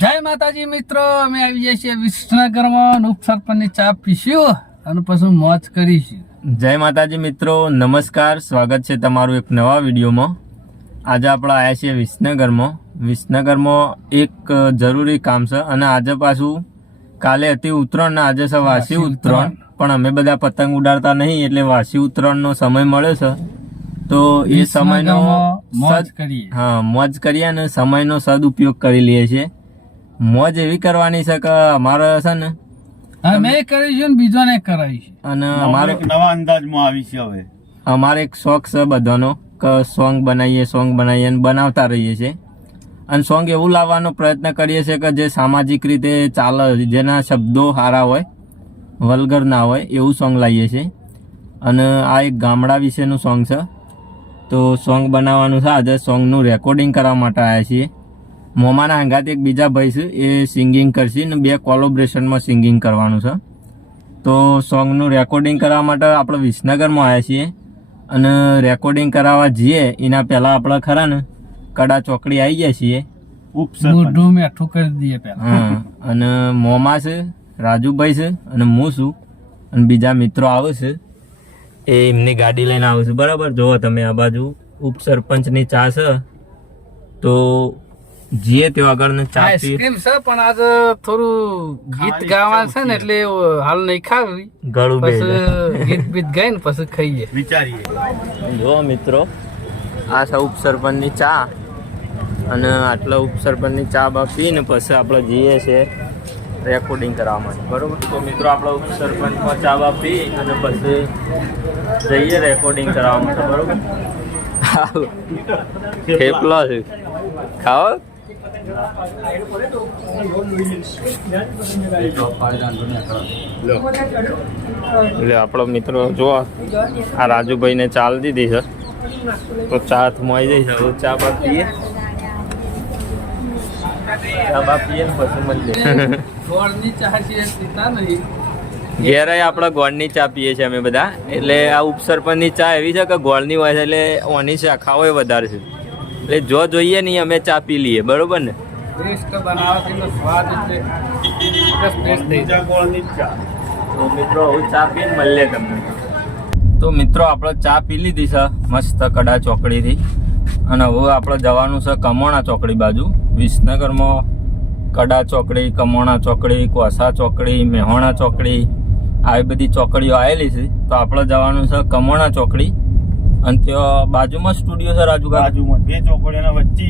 જય માતાજી મિત્રો, અમે આવી જઈએ છીએ વિસનગરમાં ઉપસરપંચની ચા પીશું અને પછી મોજ કરીશું. જય માતાજી મિત્રો, નમસ્કાર, સ્વાગત છે તમારું એક નવા વિડીયોમાં. આજે આપણે આવ્યા છીએ વિસનગરમાં એક જરૂરી કામ છે અને આજે પાછું કાલે હતી ઉત્તરાયણ ને આજે છે વાસી ઉત્તરાયણ, પણ અમે બધા પતંગ ઉડાડતા નહીં એટલે વાસી ઉત્તરાયણનો સમય મળ્યો છે તો એ સમયનો મોજ કરીએ અને સમયનો સદુપયોગ કરી લઈએ છીએ. મોજ એવી કરવાની છે કે અમારે છે ને અમે કરીશું ને બીજોને કરાવીશું અને અમારે નવા અંદાજમાં આવી છે. હવે અમારે એક શોખ છે બધાનો કે સોંગ બનાવીએ અને બનાવતા રહીએ છીએ અને સોંગ એવું લાવવાનો પ્રયત્ન કરીએ છીએ કે જે સામાજિક રીતે ચાલે, જેના શબ્દો સારા હોય, વલ્ગર ના હોય એવું સોંગ લાવીએ છીએ. અને આ એક ગામડા વિશેનું સોંગ છે તો સોંગ બનાવવાનું છે. આજે સોંગનું રેકોર્ડિંગ કરવા માટે આવ્યા છીએ. મોમાના હંગાત એક બીજા ભાઈ છે એ સિંગિંગ કરશે ને બે કોલોબ્રેશનમાં સિંગિંગ કરવાનું છે. તો સોંગનું રેકોર્ડિંગ કરવા માટે આપણે વિસનગરમાં આવ્યા છીએ અને રેકોર્ડિંગ કરાવવા જઈએ એના પહેલાં આપણે ખરા ને કડા ચોકડી આવી ગયા છીએ. મોઢું મેઠું કરી દઈએ પહેલા. હા, અને મોમા છે, રાજુભાઈ છે અને હું છું અને બીજા મિત્રો આવે છે એ એમની ગાડી લઈને આવે છે. બરાબર, જુઓ તમે આ બાજુ ઉપસરપંચની ચા છે તો જીએ ત્યાં આગળ ને ચા આઈસ્ક્રીમ છે પણ આજે થોડું ગીત ગાવા છે ને એટલે હાલ નહીં ખાવી, ગળું બે પછી ગીત બીત ગાઈ ને પછી ખાઈએ વિચારીએ. જો મિત્રો, આ છે ઉપસરપંચની ચા અને આટલા ઉપસરપંચની ચા બા પીને પછી આપણે જઈએ છીએ રેકોર્ડિંગ કરવા માટે. બરોબર, તો મિત્રો આપણે ઉપસરપંચમાં ચા બા પી અને પછી જઈએ રેકોર્ડિંગ કરવા માટે. બરોબર, થેપલો છે ખાઓ. એટલે આપણો મિત્રો જો આ રાજુભાઈને ચાલ દીધી છે તો ચા હાથમાં આવી જાય છે. હવે ચા બા પીએ ને પછી મળીએ. ગોળની ચા છે પીતા નહીં. ઘેરાય આપણે ગોળની ચા પીએ છીએ અમે બધા. એટલે આ ઉપસરપંચની ચા એવી છે કે ગોળની હોય છે એટલે ઓની શાખા હોય વધારે છે એટલે જો જોઈએ નહીં અમે ચા પી લઈએ. બરોબર ને? ટેસ્ટ બનાવવાનો સ્વાદ એટલે ટેસ્ટ થઈ જાય. તો મિત્રો હું ચા પીને મળીએ તમને. તો મિત્રો આપણે ચા પી લીધી છે મસ્ત કડા ચોકડીથી અને હવે આપણે જવાનું છે કમોણા ચોકડી બાજુ. વિસનગરમાં કડા ચોકડી, કમોણા ચોકડી, કોસા ચોકડી, મેહોણા ચોકડી આવી બધી ચોકડીઓ આવેલી છે. તો આપણે જવાનું છે કમોણા ચોકડી અને ત્યાં બાજુમાં સ્ટુડિયો છે રાજુ. બાજુમાં બે ચોકડીના વચ્ચે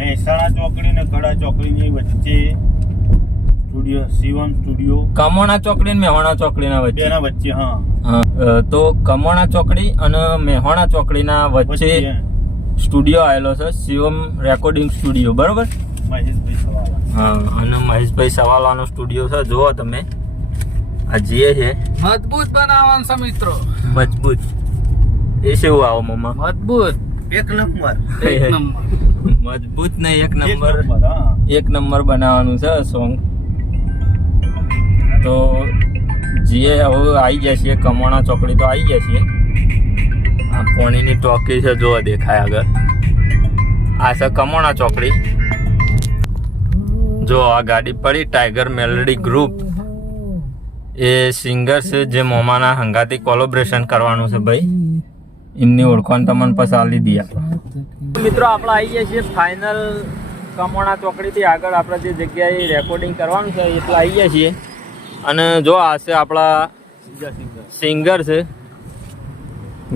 મહેસાણા ચોકડી ને કડા ચોકડીની વચ્ચે સ્ટુડિયો, શિવમ સ્ટુડિયો. કમોણા ચોકડી અને મેહોણા ચોકડીના વચ્ચે. બેના વચ્ચે. હા, તો કમોણા ચોકડી અને મેહોણા ચોકડીના વચ્ચે સ્ટુડિયો આવેલો છે, શિવમ રેકોર્ડિંગ સ્ટુડિયો. બરોબર, મહેશભાઈ સવાલા. હા, અને મહેશભાઈ સવાલાનો સ્ટુડિયો છે. જુઓ તમે આ જે છે મજબૂત બનાવવાનું છે મિત્રો, મજબૂત. એ શું આવો મમ્મા? મજબૂત એક નંબર. મજબૂત ને એક નંબર. હા, એક નંબર બનાવવાનું છે સોંગ. તો જે હવે આવી ગયા છીએ કમોણા ચોકડી તો આવી ગયા છીએ. આ પોણીની ટોકી છે, જો દેખાય આગળ. આ છે કમોણા ચોકડી. જો આ ગાડી પડી ટાઈગર મેલોડી ગ્રુપ, એ સિંગર છે જે મોમાના હંગાથી કોલોબ્રેશન કરવાનું છે ભાઈ. એમની ઓળખાણ તમને પછી આલી દી આપણે. મિત્રો આપણે આવી ગયા છીએ ફાઇનલ કમોણા ચોકડીથી આગળ આપણે જે જગ્યાએ રેકોર્ડિંગ કરવાનું છે એટલે આવી ગયા છીએ. અને જો આ છે આપણા સિંગર છે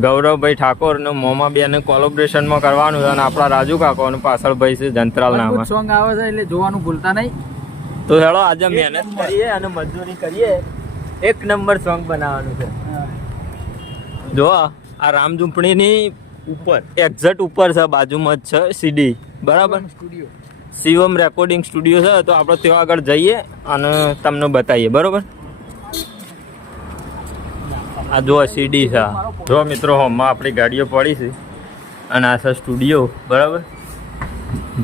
ગૌરવભાઈ ઠાકોર ને મોમા બેને કોલોબ્રેશનમાં કરવાનું છે અને આપણા રાજુ કાકો અને પાછળ ભાઈ છે જંતરાલ નામ સોંગ આવે છે એટલે જોવાનું ભૂલતા નહીં. તો હેડો આજે મહેનત કરીએ અને મજૂરી કરીએ. એક નંબર સોંગ બનાવવાનું છે. જો આ રામઝૂંપડીની ઉપર એક્ઝેક્ટ ઉપર છે, બાજુમાં જ છે સીડી. બરાબર, સ્ટુડિયો શિવમ રેકોર્ડિંગ સ્ટુડિયો છે. તો આપણે ત્યાં આગળ જઈએ અને તમને બતાવીએ. બરોબર, આ જો સીડી છે. જો મિત્રો હોમમાં આપણી ગાડીઓ પડી છે અને આ છે સ્ટુડિયો. બરાબર,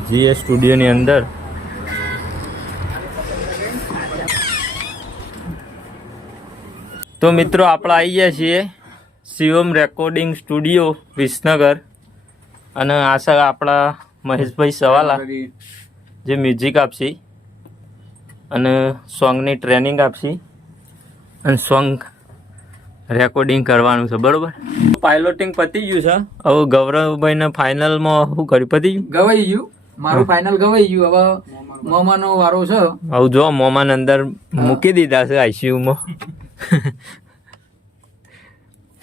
જે સ્ટુડિયોની અંદર તો મિત્રો આપણે આવી ગયા છીએ શિવમ રેકોર્ડિંગ સ્ટુડિયો વિસનગર અને આ છે આપણા મહેશભાઈ સવાલા જે મ્યુઝિક આપશે અને સોંગની ટ્રેનિંગ આપશી અને સોંગ રેકોર્ડિંગ કરવાનું છે બરોબર. પાયલોટિંગ પતી ગયું છે. હવે ગૌરવભાઈને ફાઇનલમાં શું કર્યું? પતી ગયું, ગવાઈ ગયું મારું ફાઇનલ ગવાઈ ગયું. હવે મોમાનો વારો છે. હવે જો મોમાને અંદર મૂકી દીધા છે આઈસીયુમાં.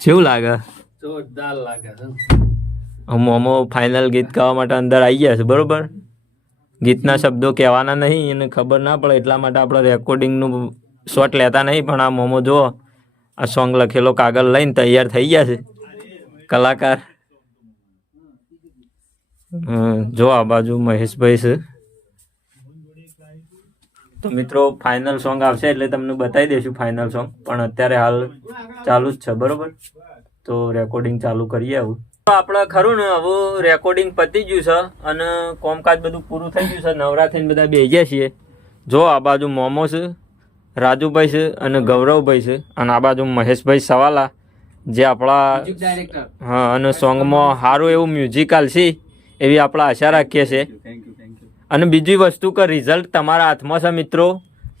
કેવું લાગે? જોરદાર લાગે છે. મોમો ફાઇનલ ગીત ગાવા માટે અંદર આવી ગયા છે બરોબર. ગીતના શબ્દો કહેવાના નહીં અને ખબર ના પડે એટલા માટે આપણે રેકોર્ડિંગનું શોટ લેતા નહીં. પણ આ મોમો જુઓ, આ સોંગ લખેલો કાગળ લઈને તૈયાર થઈ ગયા છે કલાકાર. જો આ બાજુ મહેશભાઈ છે. તો મિત્રો ફાઇનલ સોંગ આવશે એટલે તમને બતાવી દઈશું ફાઇનલ સોંગ. પણ અત્યારે હાલ ચાલુ જ છે બરોબર. તો રેકોર્ડિંગ ચાલુ કરીએ. આવું આપણે ખરું ને, હવે રેકોર્ડિંગ પતી ગયું છે અને કોમકાજ બધું પૂરું થઈ ગયું છે. નવરાત્રી બધા બેસી ગયા છીએ. જો આ બાજુ મોમો છે, રાજુભાઈ છે અને ગૌરવભાઈ છે. અને આ બાજુ મહેશભાઈ સવાલા જે આપણા ડાયરેક્ટર. હા, અને સોંગમાં સારું એવું મ્યુઝિક આલશે એવી આપણે આશા રાખીએ છીએ. અને બીજી વસ્તુ કે રિઝલ્ટ તમારા હાથમાં છે મિત્રો.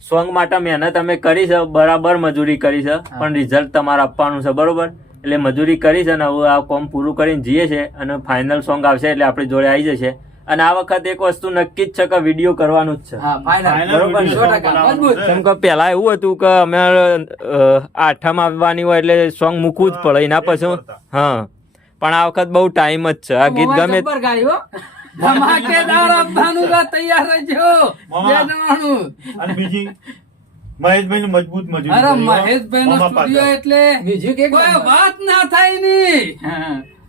સોંગ માટે મહેનત અમે કરી છે, બરાબર મજૂરી કરી છે, પણ રિઝલ્ટ તમારે આપવાનું છે બરોબર. એટલે મજૂરી કરી છે ને હવે આ કોમ પૂરું કરીને જઈએ છે અને ફાઇનલ સોંગ આવશે એટલે આપણી જોડે આવી જશે. અને આ વખત એક વસ્તુ નક્કી જ છે કે વિડીયો કરવાનું જ છે. હા, ફાઇનલ બરોબર 100% મજબૂત. કેમ કે પેલા એવું હતું કે અમે આઠમ આવવાની હોય એટલે સોંગ મૂકવું જ પડે એના પછી. હા, પણ આ વખત બહુ ટાઈમ જ છે. આ ગીત ગમે જબ્બર ગાયો. ધમાકેદાર આપવાનું છે, તૈયાર રહેજો. બે જણાનું. અને બીજી મહેશભાઈ નું મજબૂત મજૂરી. અરે મહેશભાઈ નો સ્ટુડિયો એટલે કોઈ વાત ના થાય ની.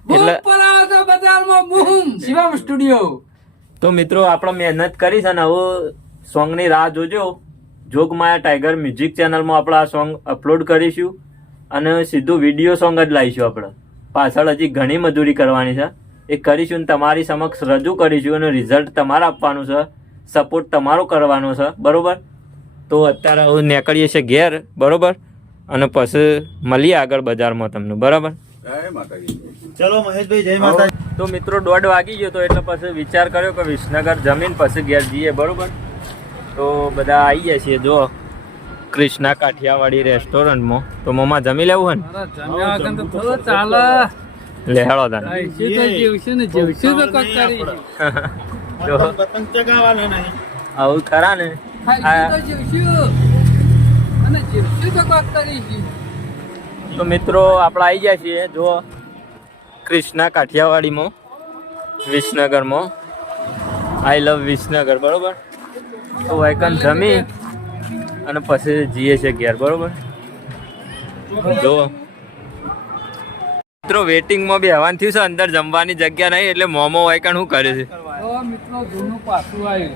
બૂમ પડાવો તો બજારમાં બૂમ. શિવમ સ્ટુડિયો. તો મિત્રો આપણે મહેનત કરી છે ને હવે સોંગની રાહ જોજો. જોગમાયા ટાઈગર મ્યુઝિક ચેનલમાં આપણે આ સોંગ અપલોડ કરીશું અને સીધું વિડીયો સોંગ જ લાવીશું. આપણે પાછળ હજી ઘણી મજૂરી કરવાની છે, એ કરીશું ને તમારી સમક્ષ રજૂ કરીશું. અને રિઝલ્ટ તમારે આપવાનું છે, સપોર્ટ તમારો કરવાનો છે બરોબર. તો અત્યારે હવે નીકળીએ છીએ ઘેર બરોબર. અને પછી મળીએ આગળ બજારમાં તમને બરાબર. ચલો મહેશભાઈ, જય માતા. તો મિત્રો 1:30 વાગી ગયો તો એટલે પછી વિચાર કર્યો કે વિસનગર જમીન પછી ઘેર જઈએ બરોબર. તો બધા આવી ગયા છીએ જો કૃષ્ણા કાઠિયાવાડી રેસ્ટોરન્ટમાં. તો મોમાં જમી લેવું હે ને? જમ્યા વગર તો થોડો ચાલે. લે હેળો તાને. ખાઈશું તો જીવશું ને જીવશું તો કોક કરીશું. તો પતંગ ચગાવવાનો નહીં. આવું ખરા ને. ખાઈશું તો જીવશું અને જીવશું તો કોક કરીશું. તો મિત્રો આપણે આવી ગયા છીએ જો કૃષ્ણા કાઠિયાવાડીમાં વિસનગરમાં. આઈ લવ વિસનગર બરોબર. તો વાયકન જમી અને પછી જઈએ છીએ ઘેર બરોબર. જો મિત્રો વેટિંગમાં બેહવાનું થયું છે, અંદર જમવાની જગ્યા નહીં એટલે મોમો વાયકન શું કરે છે. તો મિત્રો જૂનું પાછું આવ્યું.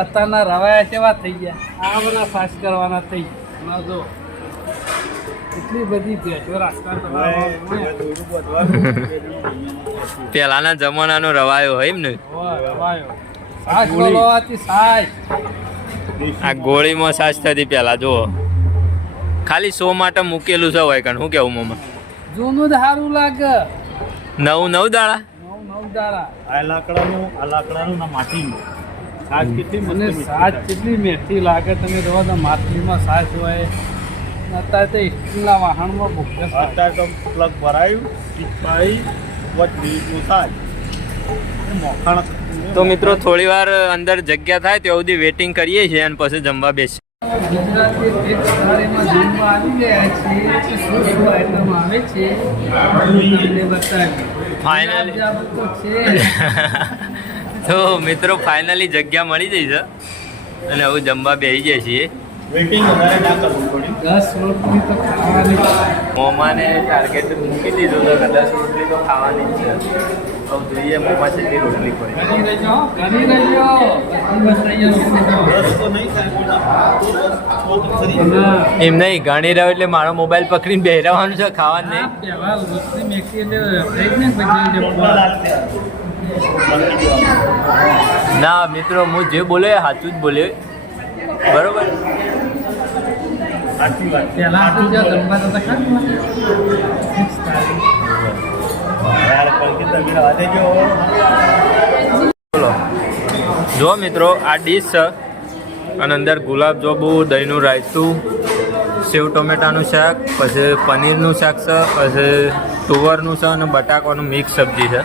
અત્યારના રવાયા કેવા થઈ ગયા. આ બધા ફાસ કરવાના થઈ ગયા. જો એટલી બધી ભેટો રાખતા પેલાના જમાનાનો રવાયો હોય એમ ને. રવાયો સાસ બોલવાથી સાસ. આ ગોળીમાં સાસ થતી પેલા જુઓ. ખાલી શો માટે મૂકેલું છે વાયકન. શું કેવું મોમાં? જૂનું જ સારું લાગે. 9 દાડા. નવ દાડા. આ લાકડાનું ના માટીનું. સાજ કેટલી મને સાસ કેટલી મેથી લાગે. તમે જોવો તો માટલીમાં સાસ હોય. અત્યારે તો સ્ટીલના વાહણમાં ભૂખે. અત્યારે તો પ્લગ ભરાયું, ટીપાઈ વધુ સાજ મોખાણ. તો મિત્રો થોડી વાર અંદર જગ્યા થાય ત્યાં સુધી વેટિંગ કરીએ છીએ અને પછી જમવા બેસીએ. ગુજરાતી ભેટ થાળીમાં જમવા આવી ગયા છે. શું શું આઈટમ આવે છે તમને બતાવી. ફાઇનલી તો છે. તો મિત્રો ફાઇનલી જગ્યા મળી ગઈ છે અને હવે જમવા બેસી જાય છીએ. વેટિંગ વધારે ના કરવું પડી. 10 રોટલી તો ખાવાની. મોમાને ટાર્ગેટ મૂકી દીધું તો 10 રોટલી તો ખાવાની જ છે. હવે જોઈએ મોમા કેટલી રોટલી પડી. કરી રહેજો, કરી રહેજો. બધી બતાવી. રસ તો નહીં થાય. એમ નહીં ઘણી રહ્યો એટલે મારો મોબાઈલ પકડીને બેહરાવાનું છે, ખાવાનું નહીં. પહેલા રોટલી મેકી એટલે પ્રેગ્નેન્ટ બની જાય. ના મિત્રો હું જે બોલ્યો એ સાચું જ બોલ્યો બરોબર. સાચી વાત. પહેલા આપણું જ્યાં જમવા જતા ખાધું યાર કલકત્તા ગીરા વાદે ગયો. બોલો જો મિત્રો આ ડીશ છે અને અંદર ગુલાબજાંબુ, દહીંનું રાયતું, સેવ ટોમેટાનું શાક, પછી પનીરનું શાક છે, પછી તુવરનું છે અને બટાકાનું મિક્સ સબ્જી છે.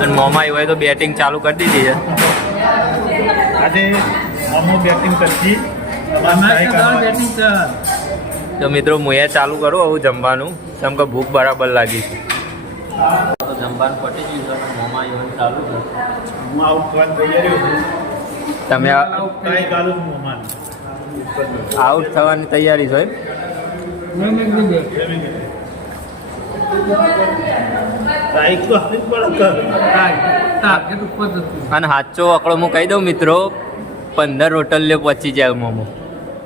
અને મોમાં એવું હોય તો બેટિંગ ચાલુ કરી દીધી છે. આજે મોમો બેટિંગ કરતી બેટિંગ કર. તો મિત્રો હું એ ચાલુ કરું આવું જમવાનું, કેમ કે ભૂખ બરાબર લાગી છે. તો જમવાનું પટી ગયું છે, મોમાં એવું ચાલુ છે. હું આઉટ થવાની તૈયારી છું. તમે ટ્રાય કરું છું મોમાને. આઉટ થવાની તૈયારી છો એમ? ટ્રાય તો આપવી જ પડે કર. ટાર્ગેટ ઉપર જ હતું. અને સાચો આંકડો હું કહી દઉં મિત્રો, 15 રોટલીઓ પહોંચી જાય મોમો.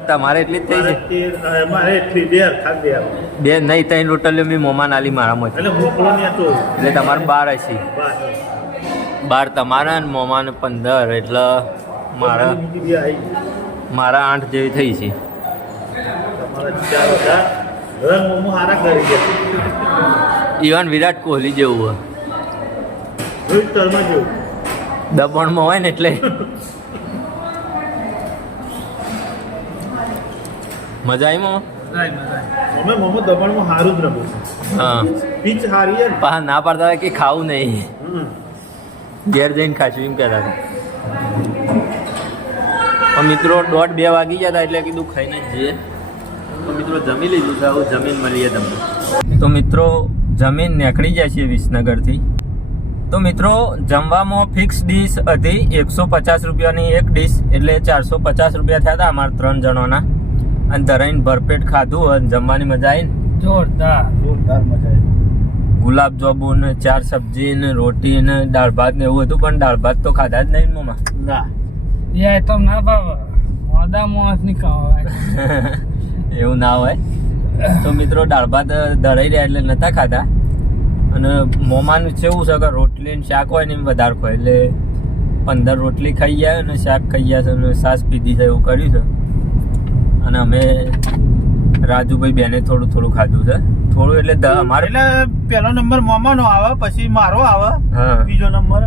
તમારે એટલી જ થઈ છે? મારે એટલી બે ખાલી બે આવે. બે નહીં, 3 રોટલીઓ મેં મોમાં નાલી મારામાંથી. એટલે મોકલો ને તો એટલે તમારે 12 હશે. 12 તમારા અને મોમાને 15, એટલે મારા 8 જેવી થઈ છે. તમારા 4,000 રંગ મોમો હારા કરી ગયા. ઇવન વિરાટ કોહલી જેવું હોય, રોહિત શર્મા જેવું. દબાણમાં હોય ને એટલે મજા આવી મોમાં. અમે મોમો દબાણમાં સારું જ રમું છું. હા, પીચ હારી છે ને. પાછા ના પાડતા હતા કે ખાવું નહીં, હમ. ઘેર જઈને ખાશું એમ કહેતા હતા. પણ મિત્રો 1:30-2 વાગી ગયા હતા એટલે કીધું ખાઈને જ જઈએ. તો મિત્રો જમી લીધું છે, આવું જમીન મળીએ તમને. તો મિત્રો જમીન નીકળી જાય છે વિસનગરથી. તો મિત્રો જમવામાં ફિક્સ ડીશ હતી 150 રૂપિયાની એક ડીશ, એટલે 450 રૂપિયા થયા હતા અમારા 3 જણોના. અને ધરાઈને ભરપેટ ખાધું અને જમવાની મજા આવી ને જોરદાર. જોરદાર મજા આવી. ગુલાબજાંબુ ને 4 સબ્જી ને રોટી ને દાળ ભાત ને એવું હતું, પણ દાળ ભાત તો ખાધા જ નહીં મોમાં. ના એ આઈટમ ના ભાવે, મોદા મોસ ની ખાવા. એવું ના હોય. તો મિત્રો દાળ ભાત ધરાઈ રહ્યા એટલે નતા ખાધા. અને મોમાનું કેવું છે કે રોટલી ને શાક હોય ને એમ વધારે ખોય, એટલે 15 રોટલી ખાઈ ગયા અને શાક ખાઈ ગયા છે અને છાશ પીધી છે એવું કર્યું છે. અને અમે રાજુભાઈ બેને થોડું થોડું ખાધું છે, થોડું એટલે અમારે એટલે પહેલો નંબર મોમાનો આવે, પછી મારો આવે, હા બીજો નંબર,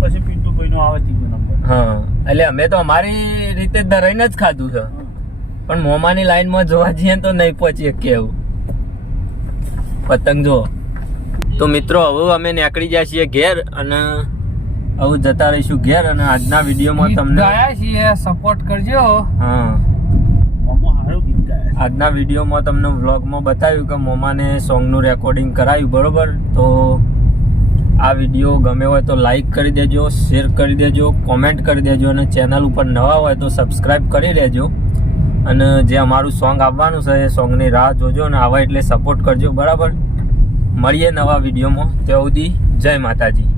પછી પિન્ટુભાઈ નો આવે, ત્રીજો નંબર. હા, એટલે અમે તો અમારી રીતે ધરાઈને જ ખાધું છે, પણ મોમાની લાઈનમાં જોવા જઈએ તો નહીં પહોંચીએ કેવું. પતંગ જો. તો મિત્રો હવે અમે નીકળી જાય છીએ ઘેર, અને હવે જતા રહીશું ઘેર. અને આજના વિડીયોમાં તમને ગયા છીએ, સપોર્ટ કરજો. હા, મોમો હારું ગીત ગાય. આજના વિડીયોમાં તમને વ્લોગમાં બતાવ્યું કે મોમાને સોંગનું રેકોર્ડિંગ કરાવ્યું, બરોબર. તો આ વિડીયો ગમે હોય તો લાઈક કરી દેજો, શેર કરી દેજો, કોમેન્ટ કરી દેજો, અને ચેનલ ઉપર નવા હોય તો સબસ્ક્રાઈબ કરી લેજો. અને જે અમારું સોંગ આવવાનું છે એ સોંગની રાહ જોજો, અને આવા એટલે સપોર્ટ કરજો, બરાબર. મળીએ નવા વિડીયોમાં. ત્યાં સુધી જય માતાજી.